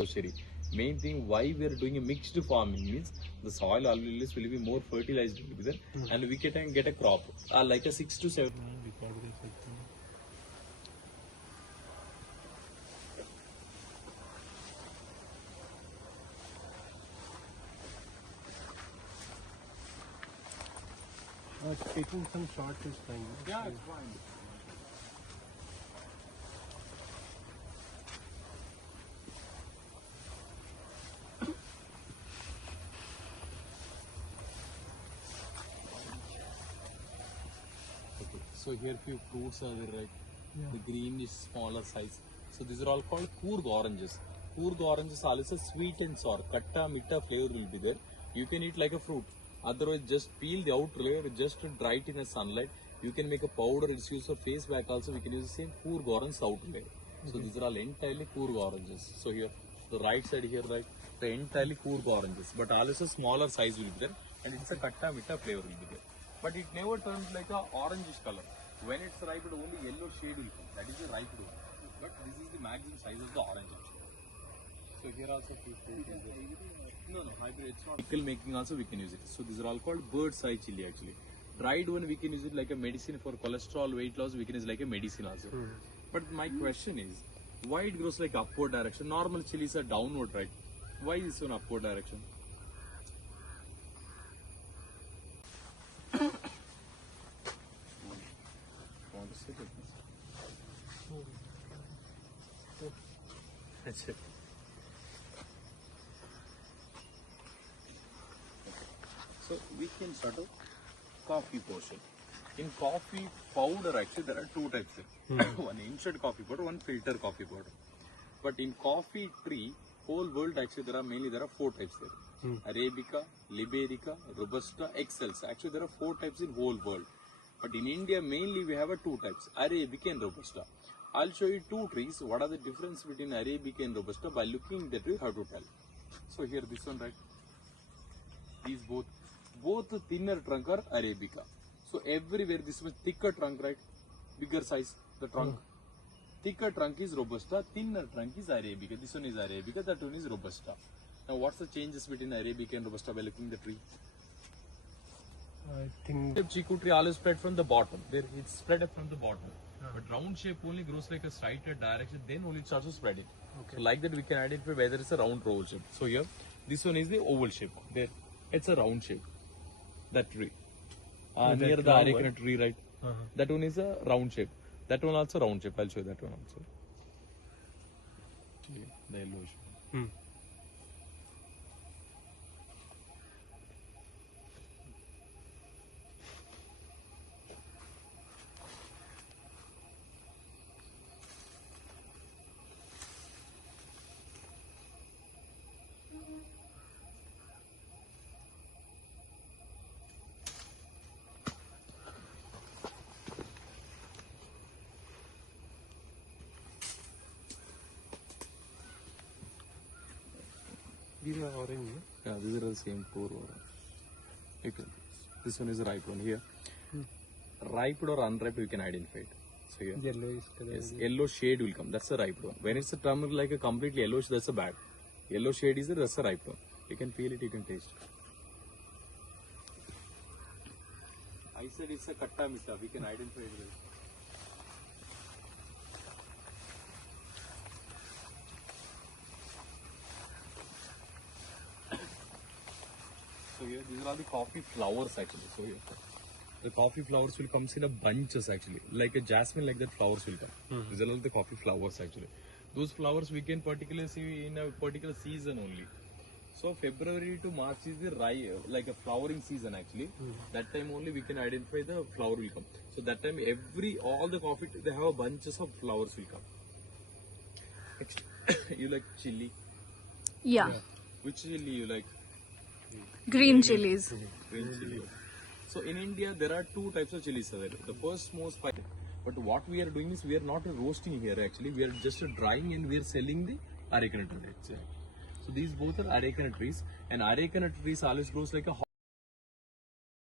Grocery. Main thing why we are doing a mixed farming means the soil always will be more fertilized will be there, and we can get a crop like a 6 to 7. Taking some shots is fine. Yeah, it's fine. So here few fruits are there, right? Yeah. The green is smaller size. So these are all called Coorg oranges. Coorg oranges are also sweet and sour. Katta, mitta flavor will be there. You can eat like a fruit. Otherwise, just peel the outer layer, just dry it in the sunlight. You can make a powder. It's used for face pack also. We can use the same Coorg orange outer layer. So these are all entirely Coorg oranges. So here, the right side here, right, the entirely Coorg oranges. But also smaller size will be there, and it's a katta, mitta flavor will be there. But it never turns like a orangish color. When it's ripe, only yellow shade will come. That is the ripe one. But this is the maximum size of the orange actually. So here also few fruits is there. No, hybrid. It's not. Pickle making also we can use it. So these are all called bird's eye chili actually. Dried one we can use it like a medicine for cholesterol, weight loss. We can use like a medicine also. But my question is, why it grows like upward direction? Normal chilies are downward, right? Why is this one upward direction? Want to sit with this? That's it. So we can start a coffee portion. In coffee powder, actually there are two types. One instant coffee powder, one filter coffee powder. But in coffee tree, whole world actually there are four types there. Arabica, Liberica, Robusta, Excels. Actually there are four types in whole world. But in India mainly we have two types, Arabica and Robusta. I'll show you two trees. What are the difference between Arabica and Robusta? By looking at the tree, how to tell. So here this one, right? These both thinner trunk are Arabica. So everywhere this much thicker trunk, right? Bigger size, the trunk. Thicker trunk is Robusta, thinner trunk is Arabica. This one is Arabica, that one is Robusta. Now what's the changes between Arabica and Robusta by looking at the tree? I think Chiku tree always spread from the bottom. There it's spread up from the bottom. But round shape only grows like a straight direction, then only it's also spread it. Okay. So like that we can identify whether it's a round or oval shape. So here, this one is the oval shape. There, it's a round shape. That tree. Near the long arecanut tree, right? That one is a round shape. That one also round shape. I'll show you that one also. Okay, the yellow shape. these are orange. Yeah, these are the same four orange. Okay. This one is a ripe one here. Ripe or unripe, you can identify it. So here. Yellowish color. Yes, yellow shade will come. That's a ripe one. When it's a term like a completely yellowish, that's a bad. Yellow shade is that's a ripe one. You can feel it, you can taste it. I said it's a katta mitta. We can identify it. So here, these are all the coffee flowers actually. So here, the coffee flowers will come in a bunches actually, like a jasmine, like that flowers will come. These are all the coffee flowers actually. Those flowers we can particularly see in a particular season only. So February to March is the like a flowering season actually. That time only we can identify the flower will come. So that time all the coffee they have bunches of flowers will come. Next, you like chili? Yeah. Which chili you like? Green chilies. Green chili. So in India there are two types of chilies there. The first most spicy. But what we are doing is we are not roasting here actually. We are just drying and we are selling the arecanut trees. So these both are arecanut trees, and arecanut trees always grows like a